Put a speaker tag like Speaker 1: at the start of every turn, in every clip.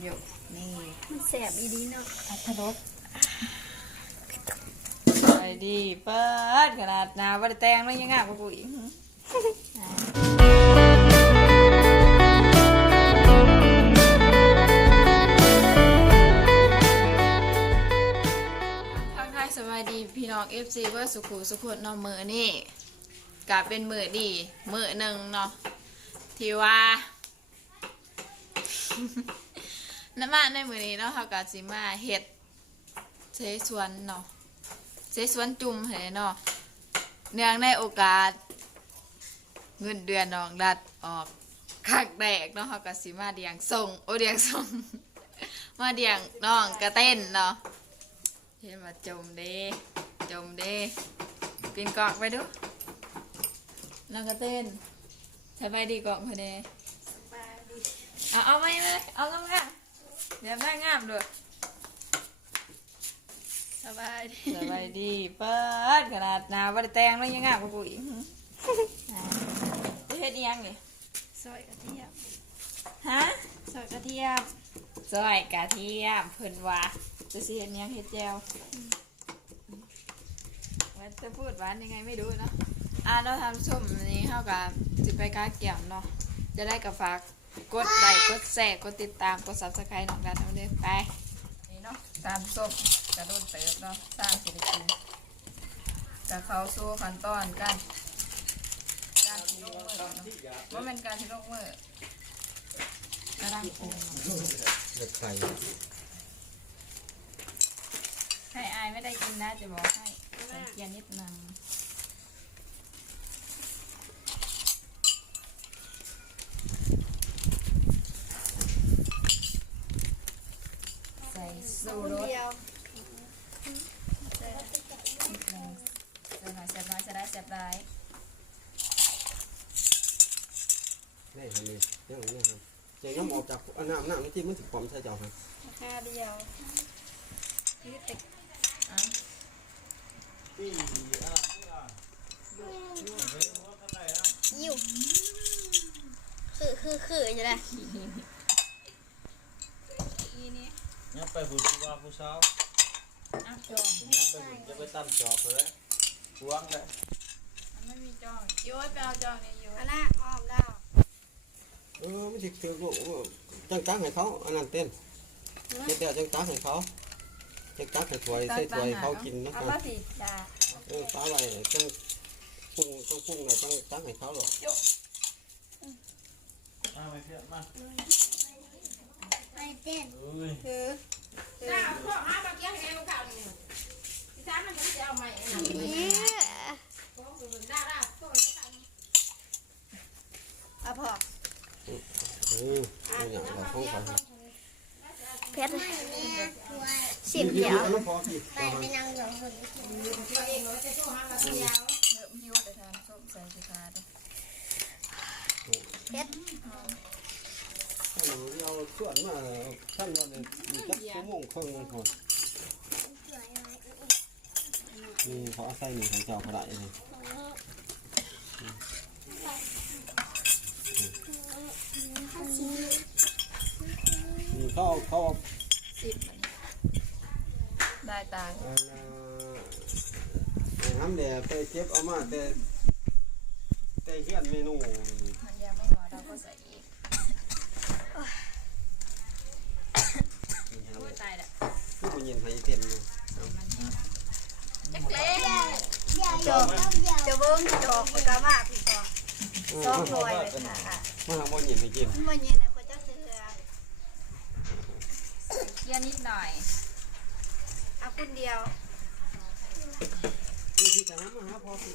Speaker 1: เดี๋ยวนี่
Speaker 2: มันแสบอีดีเนาะ
Speaker 1: อัทรสไปดีเปิดขนาดหนาบ่ได้แต่งแล้วยังงามกว่ากูอีกทักทายสวัสดีพี่น้อง FC เว่าสุขุสุขนเนาะมือนี่กะเป็นมือดีมือหนึ่งเนาะที่ว่า น้ำมาในมือนี้เนาะเขากะสิมาเฮ็ดเสสวนเนาะเสสวนจุ่มเห็นเนาะเนื่องในโอกาส เงินเดือนน้องรัดออกคักแดกเนาะเขากะสิมาเดียงส่งโอเดียงส่งมาเดียงน้องกระเต้นเนาะเห็นมาจมเด้จมเด้ปีนกอกไปดูน้องกระเต้นใช้ใบดีกอกพอดีเอาเอาไม่เลยเอางามงามๆ เดี๋ยวหน้างามด้วย
Speaker 2: สบายดี
Speaker 1: สบายดีเปิดขนาดหนาบ่ได้แต่งแล้วยังงามกว่ากูอีกจะเฮ็ดอิหยังนี่
Speaker 2: ซอยกระเทียม
Speaker 1: ฮะ
Speaker 2: ซอยกระเทียม
Speaker 1: ซอยกระเทียมเพิ่นว่าจะสิเฮ็ดอิหยังเฮ็ดแจ่วว่าจะพูดหวานยังไงไม่รู้เนาะอ่าเราทำส้มอันนี้เฮากับสิไปกาเกี่ยมเนาะจะได้กับฝาก กดไลค์กดแชร์กดติดตามกด Subscribe น้องกันเอาเด้อไปนี่เนาะตามส้มกระโดดเติบเนาะสร้างสิริกินจะเข้าสู่ขั้นตอนการการที่ลงมือเนาะว่าเป็นการที่ลงมือกระดังปรุง
Speaker 3: เลือดไข่
Speaker 1: ให้อายไม่ได้กินนะจะบอกให้สังเกียนิดนึงใส่สูรส
Speaker 2: เดียว
Speaker 1: นิดนึงใส่ หน่อยเสียบน้อยจะได้เสียบหลาย
Speaker 3: นี่ทำนี่นี่นี่ครับเจ๊ย้ำออกจากอันน้ำน้ำนี่ที่มันถึงความใช่เจ้าครับ
Speaker 2: ห้าเดียวยืดติด
Speaker 1: อะ
Speaker 2: ยิ้วคือคือคือจะได้
Speaker 4: ยังไปบุญผู้ว่าผู้สาว
Speaker 1: อะจอง
Speaker 4: ยังไปบุญจะไปตั้มจอบเลย ทวงเลย
Speaker 1: มันไม่มีจองโย้ยไปเอาจองเนี่ยโย้ย
Speaker 2: อันน่ะอ้อมแล้ว
Speaker 3: เออไม่ถึงถือลูกจังจังให้เขาอันนั้นเต้นเจ๊เดียวจังจังให้เขาจังจังให้ถวยใส่ถวยเขากินนะค
Speaker 1: เอา
Speaker 3: รับ
Speaker 1: มาสิจ้า
Speaker 3: เออฟ้าไว้จังปรุงต้องปรุงเลยจังจังให้เขาหรอก
Speaker 4: มาไปเพื่อนมา
Speaker 2: ไปเต้น
Speaker 4: เอ้ย
Speaker 2: คือ
Speaker 5: จ้าพวกหาบักเกี้ยงแหงลูกข้าวนี่ อะ
Speaker 2: เพ
Speaker 5: วกมันได้ได้พวกนี้กัน
Speaker 2: เอาพอ
Speaker 3: เออเอาอย่างเราของเขา
Speaker 2: เพชรสิบเดียว
Speaker 3: อันนั้นพอพี่
Speaker 2: ไปไปนั่งอยู่คน
Speaker 5: เองเราจะโทรหาบักเกี้ยง
Speaker 1: เริ่มหิวแต่ทานส้มใส่สิคาด้วย
Speaker 2: เพชร
Speaker 3: เราส่วนมาท่านวันนี้จักชั่วโมงครึ่งคน นี่เขาอาศัยหนึ่งของเจ้าก็ได้เลยนี่เขาเอาเขาเอา
Speaker 1: สิบได้ตาย
Speaker 3: เอ่อน้ำแดดแต่เก็บเอามาแต่แต่เฮียนเมนู
Speaker 1: มันยังไม่พอเราก็ใส่อีกโอ้ยตายละ
Speaker 3: คือมันเย็นให้เต็มเลย
Speaker 1: จักเล่
Speaker 2: จบจะเบิ้งจบกะมากพี่พอสองร้อยเลยค่ะ
Speaker 3: มาทางบ่เย็นให้กิน
Speaker 2: มันเย็นนะก็จะเสือ
Speaker 1: เกี่ยนิดหน่อย
Speaker 2: เอาคนเดียว
Speaker 3: นี่จะน้ำมาหาพอสิ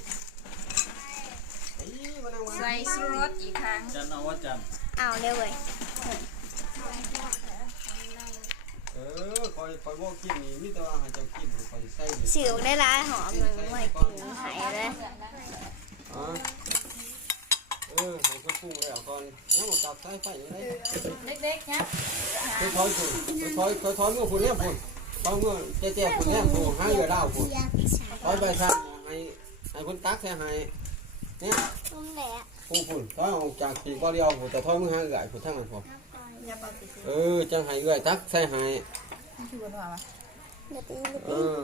Speaker 3: ไอ้มานั่
Speaker 1: ใส่ชูรสอีกครั้ง
Speaker 4: จันเอาว่าจัน
Speaker 2: เอาเร็วเว้ย
Speaker 3: ออคอยคอยบอกกินนี่มีแต่ว่าให้เจ้ากินคอยใส่นี่
Speaker 2: สิวได้ร้ายหอมเลยไม่กินหายเลย
Speaker 3: อ๋อเออให้เขาปรุงแล้วก่อนน้ำมันจับใส่ไฟนี่ได้
Speaker 1: เด็กๆนะ
Speaker 3: ค่อยๆคุณค่อยๆค่อยๆเมื่อคุณเนี่ยคุณเขาเมื่อเจ๊ๆคุณเนี่ยคุณหาเหยื่อดาวคุณคอยไปสั่งให้ให้คุณตักแค่ให้เนี่ย
Speaker 2: ต้มแหละ
Speaker 3: ผู้คุณก็ออกจากปีก็เดียวคุณแต่ท้อยมือหาเหยื่อคุณทั้งนั้นพอ
Speaker 2: เอย่าเป่าสิสิ
Speaker 3: เออจังให้เอื้อยตักใส่ให้
Speaker 1: นี่คือบนหัวปะ
Speaker 3: เออ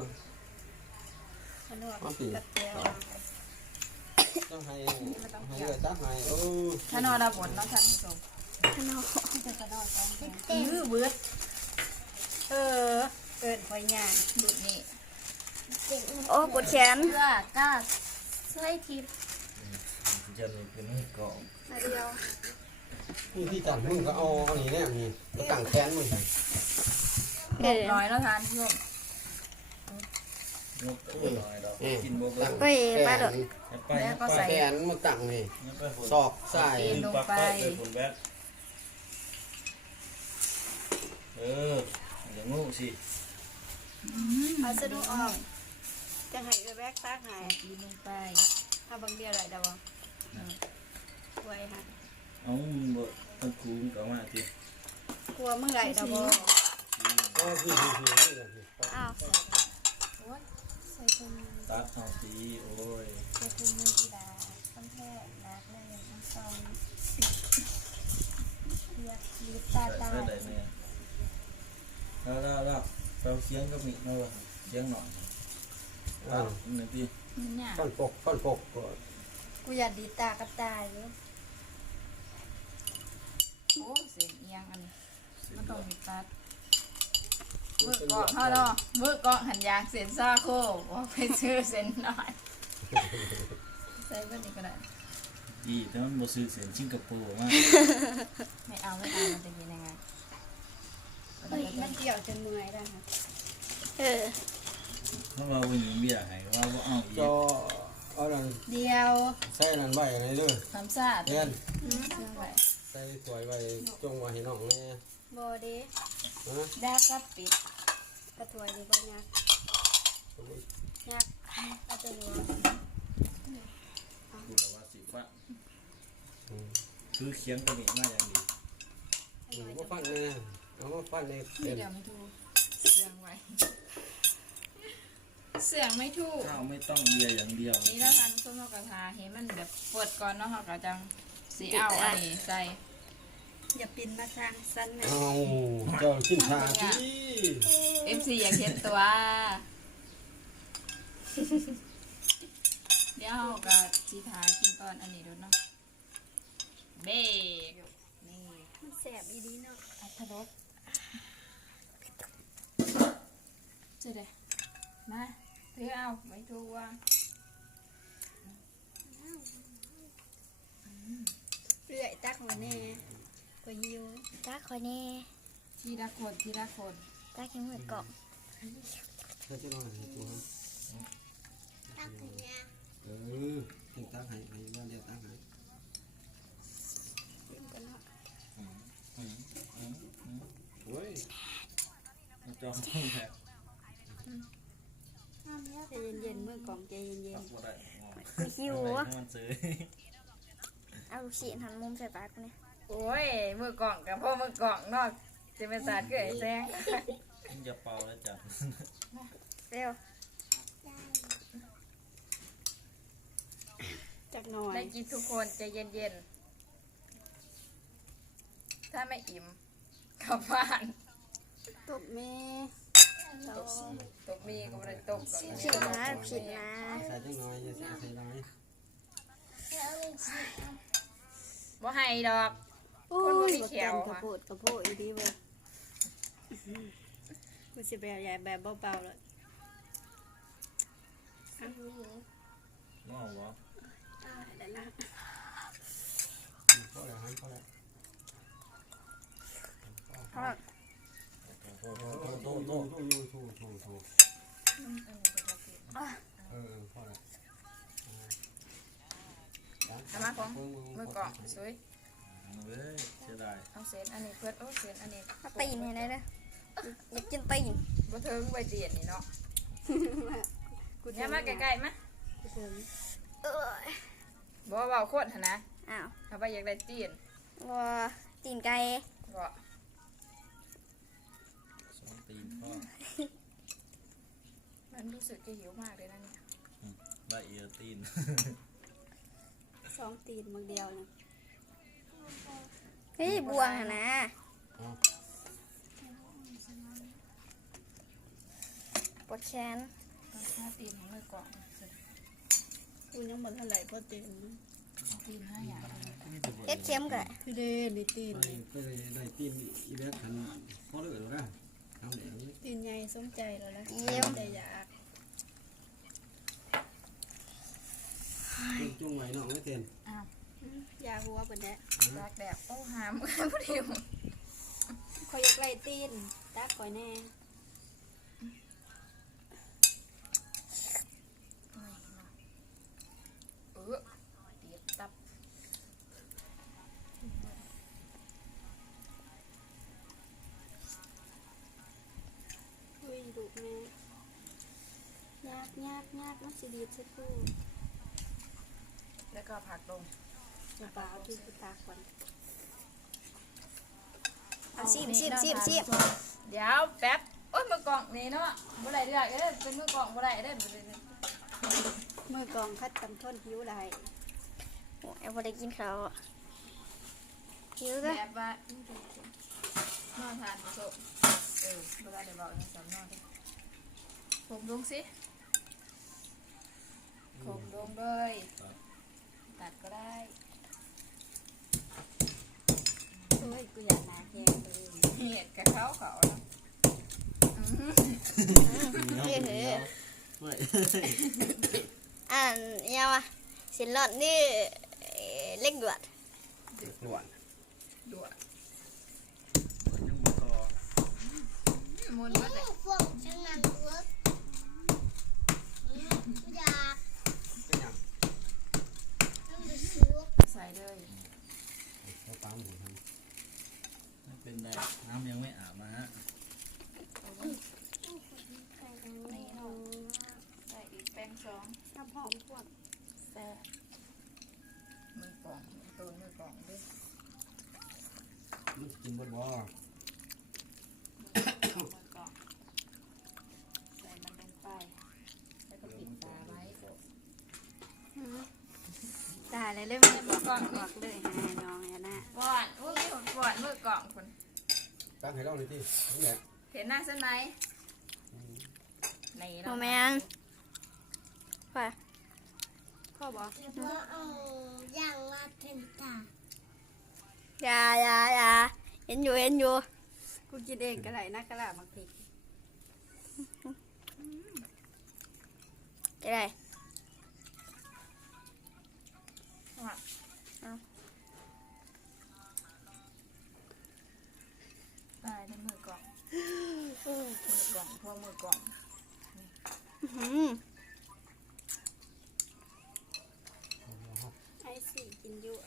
Speaker 2: ขนม
Speaker 3: เอาสิ
Speaker 2: กับเจียว
Speaker 3: จังให้ให้เอื้อยตักให้เออ
Speaker 1: ถ้านอนเราบนเนาะท่านผู้ชม
Speaker 2: ยื้อเบิดเออเกินพอยาง
Speaker 1: ดูดนี่
Speaker 2: โอ้ปวดแขน
Speaker 1: เพื่อกล้าใส่ทิพย์
Speaker 4: จะมีเป็นเกาะ
Speaker 2: มาเดียว
Speaker 3: นี่ที่จันมึงก็เอาอันนี้แน่นี่มาตั้งแขนมึง ให้
Speaker 1: หมกน้อยเนาะท่านผู้ชม
Speaker 4: นกตัวน้อยดอก
Speaker 3: นี่
Speaker 4: กินโมเบ
Speaker 3: ตั้ง
Speaker 4: ล
Speaker 3: แขน
Speaker 4: ไป
Speaker 1: แล้วก็
Speaker 3: แข
Speaker 1: ใส่
Speaker 3: นมาตั้งนี่
Speaker 4: ยังไปฝุ่น
Speaker 3: ศอกใส่
Speaker 4: ลงไปฝุ่นแวะเอออย่างงูสิ
Speaker 2: เอาสะดุ้งออกจะให้เอื้อแบกตักให้
Speaker 1: กินลงไป
Speaker 2: ถ้าบางเดียวอะไรเดาวไว้ฮะ
Speaker 4: เอาบ่ตั้งคูงก็มาที
Speaker 2: กลัวเมื่อไหร่ดาว
Speaker 3: ก็คือคือคือนี่แหละนี่
Speaker 2: อ้าว
Speaker 4: ตัดเอาตีโอ้ย
Speaker 2: ตา
Speaker 4: ใส่
Speaker 2: ตา
Speaker 4: ได้เนี่ยแล้วแล้วแล้วเราเสียงก็มีเนาะเสียงหน่อย
Speaker 3: อ่า
Speaker 4: หนึ่งที
Speaker 1: เนี่ย
Speaker 3: ท่อนปกท่อนปกก็
Speaker 2: กูอยากดีตากับตาอยู่
Speaker 1: โอ้เสียงเอียงอันนี้มันต้องมีตัด มือกองเขาเนาะมือกองหันยางเส้นซาโคว่าไปซื้อเส้นหน่อยใส่เบอร์นี้ก็ได้
Speaker 4: อีแต่มันบ่ซื้อเสียงสิงคโปร์มา
Speaker 1: ไม่เอาไม่เอามันจะกินยังไง
Speaker 2: เฮ้ยมันเกี่ยวจนเมื่อยแล้วค่ะ
Speaker 6: เออ
Speaker 4: เพราะว่าวันนี้เบี้ยให้ว่าบ่เอาอีก
Speaker 3: จอเอานั่น
Speaker 2: เดียว
Speaker 3: ใส่นั่นไว้ในเด้อ
Speaker 1: ทำซาด
Speaker 3: เรียน
Speaker 1: เครื่องไว้
Speaker 3: ใส่สวยไว้จงไว้ให้น้องแน่
Speaker 2: โบเด
Speaker 3: ฮะ
Speaker 1: ดาก็ปิด
Speaker 2: กระถวยนี่ก็ยักยักเอาตัวนี้
Speaker 4: กูแต่ว่าสิว่าคือเขียนตัวนี้มาอย่างดี
Speaker 3: อืมมาฟันแน่เอามาฟันใน
Speaker 1: เดี๋
Speaker 3: เด่น
Speaker 1: ยวไม่ถูกเสื่องไว้เสื่องไม่ถูก
Speaker 4: ข้าวไม่ต้องเบียร์อย่างเดียว
Speaker 1: นี่แล้วทันส้มกระทาเห็นมันแบบปวดก่อนเนาะเขาก็จังสีเอาอันนี้ใส่
Speaker 2: อย่าปินมาทางสั้นนะ
Speaker 3: เอาเจ้ากินชาที่
Speaker 1: เอฟซีอยากเห็นตัว เดี๋ยวเราก็จีทากินก่อนอันนี้ดูเนาะเบกนี่
Speaker 2: มันแสบอีดีเนาะ
Speaker 1: อัทรสเจะได้มาถือเอาไม่ถูกว่า
Speaker 2: เรื่อยตักมาแน่ ก็ยิว
Speaker 6: ตาคอยแน่
Speaker 1: ทีละคนทีละคน
Speaker 6: ตาแข็งเหมือนเกาะ
Speaker 3: เจ้าจะนอนให้ตัวเออติดตั้งให้ให้ว่าเดียวตั้งให้โอ้ย
Speaker 4: มันจองห้องแท้
Speaker 2: ใจเย็นๆเมื่อกล่องใจเย็น
Speaker 4: ตักบ่ได้
Speaker 6: มีคิว
Speaker 4: เอา
Speaker 6: วะ
Speaker 4: ให้มันซื้อ
Speaker 6: เอาลูกชิ้นหันมุมใส่ปากกูเนี่ย
Speaker 1: โอ้ย มือกล่องกับพ่อมือกล่องเนอกจะเป็นสาดเกยแซง
Speaker 4: มันจะเป่าแล้วจ้ะ
Speaker 6: เร็ว
Speaker 2: ๆจักหน่อย
Speaker 1: ได้กินทุกคนใจเย็นๆ ถ้าไม่อิ่มกลับบ้าน
Speaker 2: ตบเมตบ
Speaker 1: ตกมีก็ไม่ได้ตกหรอก
Speaker 6: ลูกชิ้นนะลูกชิ้นนะ
Speaker 3: ใส่จังน้อยอย่าใส่ใส่น้อย
Speaker 1: บ่ให้ดอก
Speaker 2: โอ้
Speaker 1: คนบ่
Speaker 2: ย
Speaker 1: มี
Speaker 2: บัก
Speaker 1: เขี
Speaker 2: แต
Speaker 1: ยว
Speaker 2: น
Speaker 1: ค่ะ
Speaker 2: กระโปดกระโปดอีดีเว้ยกูจะแบบใหญ่แบบเบาๆเลย
Speaker 4: มองวะ
Speaker 2: ได้นะ
Speaker 3: พอแล้วพอแล้ว
Speaker 4: โอ้โหโต
Speaker 3: โต
Speaker 4: โต
Speaker 3: โต
Speaker 4: โต
Speaker 3: โตอยู่ถูถูถูเออพอแล้ว
Speaker 1: เอามาของมือกล่องสวย
Speaker 4: เว้ยเสียดาย
Speaker 1: เอาเศษอันนี้เพื่อนโอ้เศษอันนี้
Speaker 6: เอาตีนให้ได้เลยอยากกินตีน
Speaker 1: บ่เทิงใบเตียนนี่เนาะ
Speaker 2: กู
Speaker 1: เนี่ยมาใกล้ๆมา
Speaker 2: กูถึง
Speaker 6: เออ
Speaker 1: บ่เว้าโคตรหั่นนะ
Speaker 6: อ้าว
Speaker 1: ถ้าไปอยากได้เตียน
Speaker 6: วัวตีนไก่
Speaker 1: ก็
Speaker 4: สองตีนพ่อ
Speaker 1: มันรู้สึกจะหิวมากเลยนะเนี่ย
Speaker 4: ได้เอียตีน
Speaker 2: สองตีนบางเดียวนะ
Speaker 6: เฮ้ยบัวนะปวดแขน
Speaker 1: ห้าตีนของเลยก่อคุ
Speaker 2: ณยังมันเท่าไหร่พ่อเต็ม
Speaker 1: ตีนห้าอย่าง
Speaker 6: เฮ็ดเค็มกัะ
Speaker 2: พี่เดนใน
Speaker 3: ตีนไปได้ตีนอีเแบบทันพ่อเลยหรอนะทำเดี๋ว
Speaker 2: ตีนใหญ่สมใจแล้วนะ
Speaker 6: เยี่ยม
Speaker 2: ใจอยาก
Speaker 3: จุ่มไว้น้องไม่เต็ม
Speaker 2: อ้าว ยากหัวปานแดะ
Speaker 1: รักแบบโอ้หามผู้เดียว
Speaker 2: คอยอยากไล่ตีนตักคอยแน่
Speaker 1: เออเดียดตับ
Speaker 2: อุ้ยดุแม่ยากยากยากมันสิดีดสักครู่
Speaker 1: แล้วก็ผักลง
Speaker 2: จะปลาเอาที่คือตากก่อน
Speaker 6: เอาซิมซิมซิมซิม
Speaker 1: เดี๋ยวแป๊บโอ้ยมือกล่องนี่เนาะบ่ได้เดือกเด้อเป็นมือกล่องบ่ได้เด้อ
Speaker 2: มือกองคัดตำทนหิวไหล
Speaker 6: โอ้ยพอได้กินข้าวอะหิว
Speaker 1: แบ
Speaker 6: ก็
Speaker 1: บว่านอนทานโซเออบ่ได้เดี๋ยวบอกนะสำนอนผมลงสิผมลงเลยตัดก็ได้
Speaker 2: โอ้ยกูอยากหนาแห้งเลย
Speaker 1: เห็ดกับเขาเขาเนาะ
Speaker 6: เฮ้ยเฮ้ย
Speaker 3: ไม่
Speaker 6: อ่านยาวอะสินหลอดนี่เอ่อเล็กดวด
Speaker 3: หนวด
Speaker 1: ด่วน
Speaker 4: ยังบ่ต่อ
Speaker 1: มุนวัดเลย
Speaker 2: พวกฉันนั่งเวิร์กอยาก
Speaker 3: เป็นยัง
Speaker 1: ใส่เลย
Speaker 3: เขาตามผมท
Speaker 4: ไม่ เป็นไรน้ำยังไม่อาบมาฮะ
Speaker 1: นี่เนาะใส่อีกแป้งสอง
Speaker 2: น้ำหอมพวก
Speaker 1: แซ่มือกล่องตัวมือกล่องด้วยำ
Speaker 3: มันกินบนบ่อ
Speaker 1: มือกล่องใส่มันลงไปแล้วก็ปิดตาไว้
Speaker 2: ตายเลยเริ่มจะบอกบอกเลยให้น้องเนี่ยนะ
Speaker 1: ก่อนอุ้ยผมก่อนมือกล่องคน
Speaker 3: ตั้ งให้เราเลยที่นี่แหละ
Speaker 1: เห็นหน้าเส้นไหมนี่
Speaker 6: โม
Speaker 1: เนาะ
Speaker 6: แมนไป
Speaker 2: พ่อบอก
Speaker 7: อย่างมาเป็นตา
Speaker 6: อยาอยาอยาเห็นอยู่เห็นอยู่
Speaker 2: กูกินเองก็ได้นะกระลาบางที
Speaker 6: จะได้
Speaker 1: ตายในมือกล่องมือกล่องพวกมือกล่อง
Speaker 6: อื้อหือ
Speaker 2: ไอ้สี่กินอยู่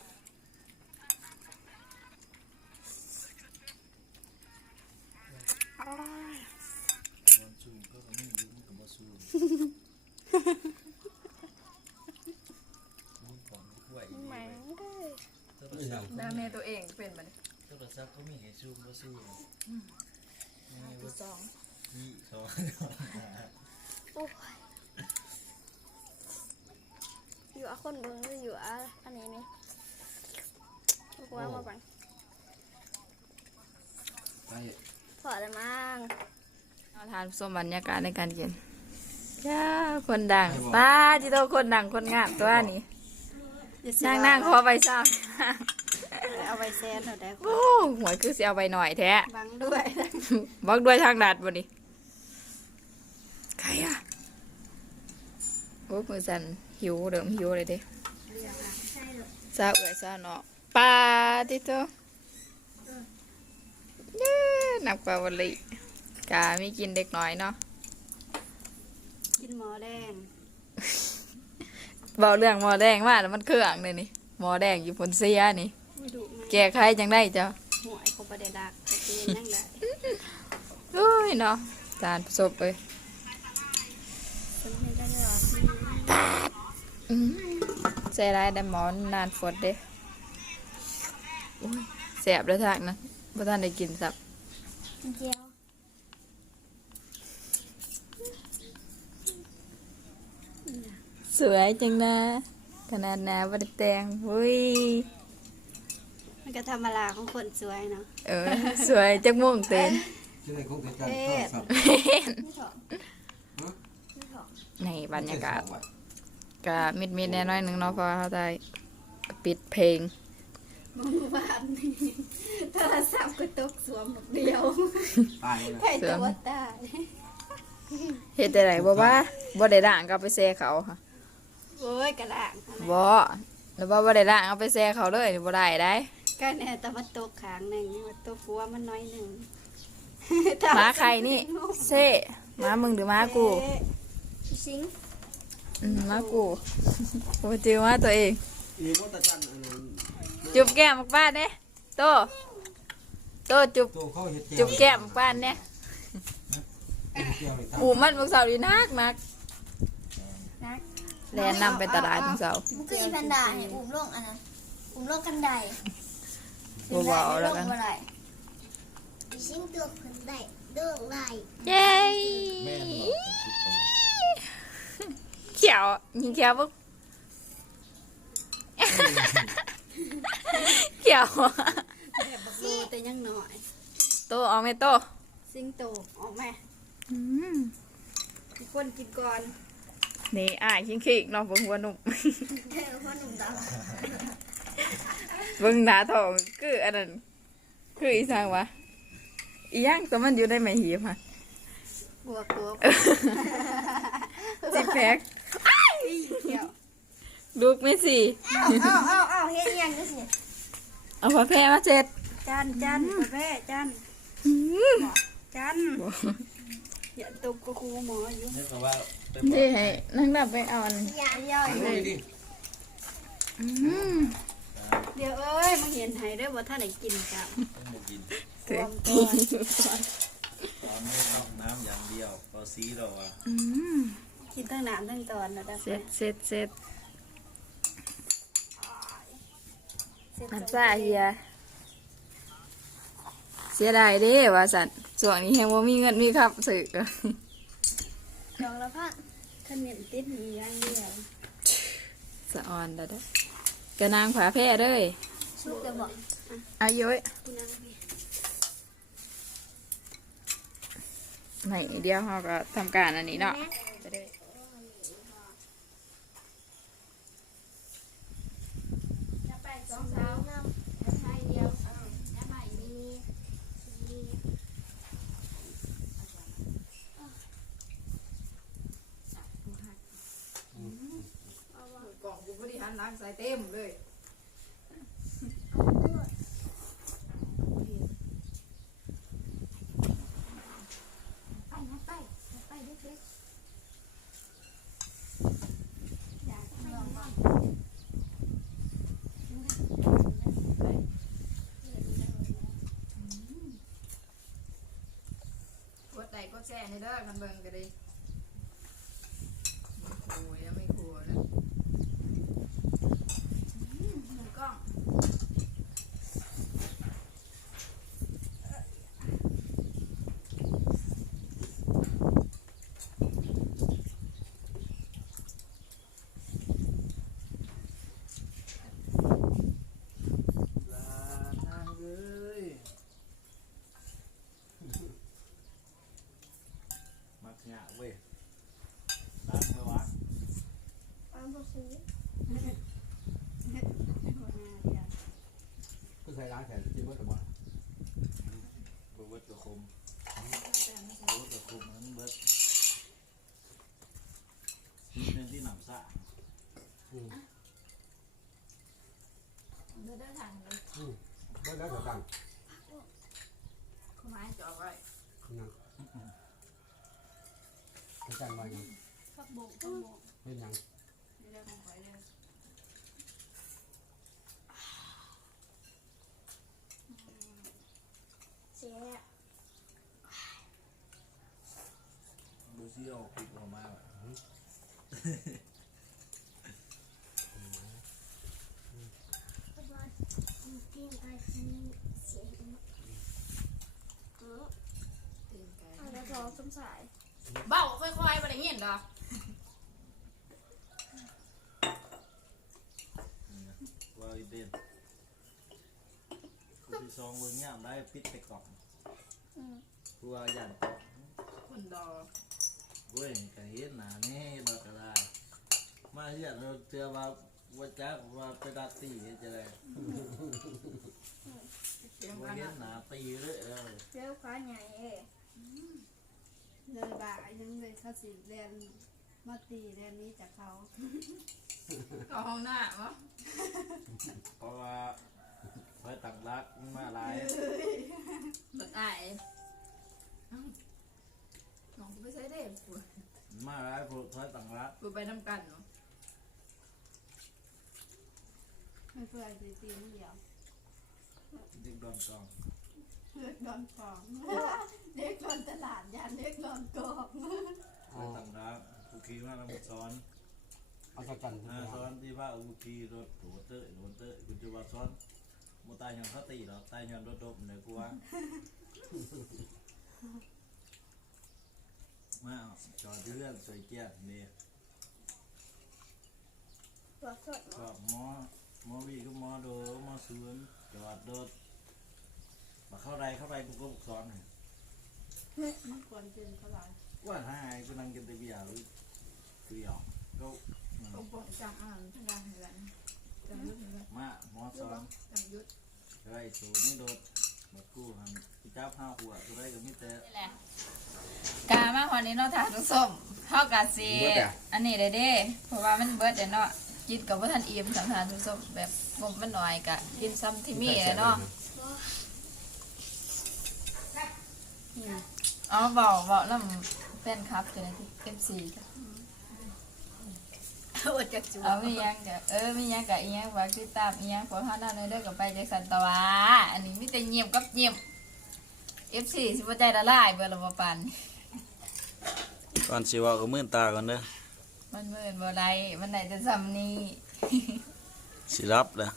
Speaker 4: บอลซูมก็ไม่ยืมกับบอลซูมมีของถ้วย
Speaker 6: แหม่งเด้อ
Speaker 4: โทร
Speaker 3: ไม่
Speaker 4: ศั
Speaker 3: ยั
Speaker 4: พ
Speaker 3: ง
Speaker 4: ท์
Speaker 1: ดาเมตัวเองเป็นมัน
Speaker 4: โทรศัพท์เขามีให้ซูมบอลซูมนี่
Speaker 1: ตัว
Speaker 4: ว่า
Speaker 1: สอง
Speaker 4: ที่เขา
Speaker 6: โอ้ยอยู่อะคนเบิ่งหรืออยู่อะอันนี้นี่กูว่ามาบัง
Speaker 3: ไป
Speaker 6: พอแล้วมั้ง
Speaker 1: เอาทานสมบรรยากาศในการกินจ้าคนดังป้าที่โตคนดังคนงามตัวนี้นั่งนั่งขอใบซ้
Speaker 2: เอาไปแซนเถอะได้ำ
Speaker 1: โอ้หวยคือสิเอาใบหน่อยแท้
Speaker 2: บังด้วย
Speaker 1: บอกด้วยทางดัดบ่ดิใครอะโอ้มือสั่นหิวเดิมหิวเลยเดิซาเอือยซาเนาะปลาที่โตเย้นักปลาวันลีกามีกินเด็กน้อยเนาะ
Speaker 2: กินหมอแดง
Speaker 1: เบาเรื่องหมอแดงมาแล้วมันเครื่องเลยนี่หมอแดงอยู่ผลเสียนี่
Speaker 2: ไม่ดุไหม
Speaker 1: แก้ไขจังได้เจ้า
Speaker 2: หวยเขาประเดดักตะกี้ยังได้
Speaker 1: โอ้ยเนาะจานประสบเลย
Speaker 2: ฉันไม่ได้หรอก
Speaker 1: อืมใจร้ายได้หมอนนานฝดเด้โอ้ยแสบเลยทางนะบ่ทันได้กินสับ
Speaker 6: เจียว
Speaker 1: สวยจังนะ ขนาดหนาบ่ได้แต่งอุ้ย
Speaker 2: มัน ก็ธรรมดาของคนสวยเนาะ
Speaker 1: เออ สวยจักม่วงเต็น
Speaker 3: ที่ไหนคงจะจัดโทรศัพท์
Speaker 1: ในบรรยากาศก็มิดมิดๆแน่น้อยหนึงเนาะเพราะว่าเขาได้ปิดเพลง
Speaker 2: เมื่อวานนี่โทรศัพท์ก็ตกสวมเดียว
Speaker 3: ตายนะ
Speaker 2: ใครตัวตาย
Speaker 1: เฮ็ดได้ไรบ่ว่าบ่ได้ด่างก็เอาไปแซ่เขาค่ะ
Speaker 2: โอ้ยกระด้าง
Speaker 1: บ่แล้วบ่บ่ได้ด่างเอาไปแซ่เขาเลยบ่ได้ได้
Speaker 2: ก็แน่แต่ว่าตกขางหนึ่งว่าตกหัวมันน้อยหนึ่ง
Speaker 1: หมาใครนี่ เซ่หมามึงหรือหมากู
Speaker 2: เอ๊ะพี่สิง
Speaker 1: อืมหมากูบ่จือหมาตัวเอง
Speaker 3: อีโมตะจันอันนั้น
Speaker 1: จุบแก้มบ้านเนี่ยโตโตจุบ
Speaker 3: โตเข้าเฮ็ดแก้ว
Speaker 1: จุบแก้มบ้านเนี่ย
Speaker 3: เฮ็ดแก้วนี่ตาม
Speaker 1: อูมันมึงสาวดีนักนักแลนนำไปตลาดมึงสาว
Speaker 6: มันคืออีแพนด้าให้อุ้มลงอันนั้นอุ้มลงกันได
Speaker 1: บ่เบาแล้วกัน
Speaker 6: บ่ได้
Speaker 7: ชิ้นตัวคนได้เรื่องไร
Speaker 1: เย้
Speaker 4: แม่นบอก
Speaker 1: เขียวยิงเขียวปุ๊บเขียว
Speaker 2: แบบบักโลแต่ยังหน่อย
Speaker 1: โตเอาไหมโต
Speaker 2: สิงโตออกมา
Speaker 1: อืม
Speaker 2: ทุกคนกินก่อน
Speaker 1: นี่อ่ายชิงขิกเนาะเบิ่งหัวหนุ่ม
Speaker 6: เออพ่อหนุ่มตา
Speaker 1: เบิ่งหน้าทองคืออันนั้นคืออีสังวะอีหยังตัวมันอยู่ในแม่หีบค่ะ
Speaker 2: กลัวกลัว
Speaker 1: จิแพ็ก
Speaker 2: เกี่ยว
Speaker 1: ลูกไม่สี่
Speaker 6: อ้าวอ้าวอ้าวอ้าวเฮ็ดอิหยังจังซี่
Speaker 1: เอาผ้าแพร่มาเจ็ด
Speaker 2: จันจันกาแฟจันจันอย่าตกกบครูหมออยู่
Speaker 4: นี่ก็ว่าไป
Speaker 1: นี่ให้นั่งดับไปเอาอัน
Speaker 6: อย่าย่อย
Speaker 3: เอาดิ
Speaker 1: อืม
Speaker 2: เดี๋ยวเอ้ยมาเห็นไห้เด้อว่าท่านไหนกินกับ
Speaker 4: ต้องมากิน
Speaker 1: ถึง
Speaker 4: ตอนนี้ต้องน้ำอย่างเดียวพอซีเราอะ
Speaker 1: อืม
Speaker 2: กินทั้งน้ำทั้งตอนนะได้
Speaker 1: เสร็จเสร็จเสร็จอันซ่าเฮียเสียดายเด้ว่าสันส่วนนี้แฮงว่ามีเงินมีครับสึก
Speaker 6: ดอกละพัน
Speaker 2: ขมิ้นติดมีอย่างเดียว
Speaker 1: สะออนได้ได้ กระนางผาแพร่เลย
Speaker 6: สุกแต่บ่
Speaker 1: อายุย
Speaker 2: กินอะไร
Speaker 1: ไหนเดียวเขาก็ทำการอันนี้เนาะไปเลย
Speaker 7: สองสาวน้ำใช้เดียวเออน้ำใหม่มีมี
Speaker 1: กล่องกูบริหางใส่เต็มเลย
Speaker 7: ไปนะไปไปเล็ก
Speaker 1: ดไลค์กดแชร์ในเด้อกันเบิ่งกันดิโอ้ยยังไม่ครัวนะอืมหมูกล้อง
Speaker 4: ลานางเอ้ยมักหยาเว้ยตามเมื่อวาน
Speaker 7: ๆความรู้สึก
Speaker 3: ก็ใส่ร้านแขนกินเมื่อตะบ่
Speaker 4: บเบิดกระ คมบเบิดกระคมนั้นเบิดนี่เป็นที่หนำสะ
Speaker 1: เดินเดินทางเลย
Speaker 3: ได้แล้วก็ดัง
Speaker 1: คุณไม้จ่อไว้
Speaker 3: นั่นกระจันไว้ยัง
Speaker 2: พักโบกพักโบก
Speaker 3: เป็นยัง
Speaker 1: ไม่ได้ของไว้เลย
Speaker 6: เสีย แล้ว
Speaker 4: ดูซี่เอาปิดออกมาว่ะ
Speaker 7: เพราะว่าจริงๆไปคือเสียง
Speaker 2: เอาแล้วรอสมสาย
Speaker 1: เบ้าค่อยๆไปได้ยินดอก
Speaker 4: นี่นะว่าอีเด่นกูที่ซองเบิ่งย่ามได้ปิดไปก่อนกูว่ายัน
Speaker 1: คนดอก
Speaker 4: วเว้ยก็เห็นหน้าแนี่เราก็ได้มาเฮียเราเจอว่าว่าจักว่าไปดัดตีเฮ็ดจะได้
Speaker 5: เสียง
Speaker 4: บ่
Speaker 5: กัน
Speaker 4: เห็น
Speaker 5: นะ
Speaker 4: หน้าตีเลยเออ
Speaker 6: เจ้าขาใหญ่เอ้
Speaker 2: เลยบ่ายังเลยเขาสิเรียนมาตีเรียนนี้จากเขา
Speaker 5: ก็ห้องหน้าวะ
Speaker 4: เพราะว่าคอยตั้งรักมันมาหลาย หลายพวกคอยตั้งรัก
Speaker 1: กูไปน้ำกันเนาะ
Speaker 2: ไม่เพื่อนตีตีไม่เดียว
Speaker 4: เด็กดอนกอง
Speaker 2: เลือกโดนกองเด็กโดนตลาดยานเด็กโดนกอง
Speaker 4: คอยตั้งรักกูขี่มาแล้วมาสอน
Speaker 3: เอาสักกัน
Speaker 4: อ่าสอนที่ว่ากูขี่รถโหเตอร์โหเตอร์กูจะว่าสอนบ่ตายย้อนเขาตีหรอกตายย้อนรถดบเนี่ยกูว่า มาเอาจอดที่เรื่องสวยเกียรตินี่
Speaker 6: ตัวสด
Speaker 4: ก็หมอหมอวีก็หมอโดหมอศูนย์จอดรถมาเข้าใดเข้าใดกูก็บอกสอนให้
Speaker 2: มันควรกินเขาหลาย
Speaker 4: ว่าถ้าไงกูนั่งกินแต่เบียร์หรือคือหยอกก็อืม
Speaker 1: ผมบอกจังอ่านทางการเหมือนจังยุทธเหมือน
Speaker 4: มาหมอสอน
Speaker 1: จังยุทธ
Speaker 4: ไรสูนี่โดดมา กู้หันพี่จ้าห้าหัวกูได้ก็มิแต่
Speaker 1: นี่แหละกามาวันนี้เนาะถาทุกส้มเท่ากับสีอันนี้เลยเด้เพราะว่ามันเบิดเดี๋ยวเนาะกินกับว่าท่านอิ่มสังทานทุกส้มแบบงบมันหน่อยกะกินซ้ำที่มีเลยเนาะอ๋อบอกบอกแล้วแฟนคลับเจอที่เอฟซีจ้ะ
Speaker 6: อดจากจู
Speaker 1: เอาไม่ยังกะเออไม่ยังกะอียังฝากติดตามอียังขอห้าหน้าในเด้อกับไปแจ็คสันตะวาอันนี้มีแต่เงียบกับเงียบเอฟซีสิบ่ใจละลายเบอร์ละบ่ปัน
Speaker 4: ก่อนสิว่าก็มื่นตาก่อนเด้อ
Speaker 1: มันมืนบ่ได้มันไหนจะซ้ำนี่
Speaker 4: สิรับเลย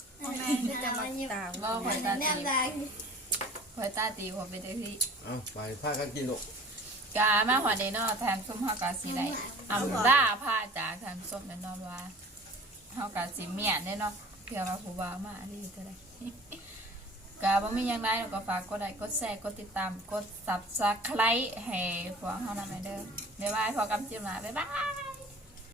Speaker 6: แม่จะมาอยู่
Speaker 1: บ่คอยตา
Speaker 6: แน
Speaker 1: ตี
Speaker 6: มได้
Speaker 1: คอยตาตีพอไปจังซี่
Speaker 3: เอาไปพากันกินลูก
Speaker 1: กามาหัวได้เนาะแทนส้มเฮากะสิได้อำลาผ้าจากแทนส้มแน่นอนว่าเฮากะสิเมียนแน่เนาะเพื่อว่าผู้บ่าวมาดีเท่าใดกาบ่มีหยังได้ก็ฝากกดไลค์กดแชร์กดติดตามกด Subscribe ให้พวกเฮานำเด้อบ๊ายบายพอกับจิ้มหน้าบ๊ายบาย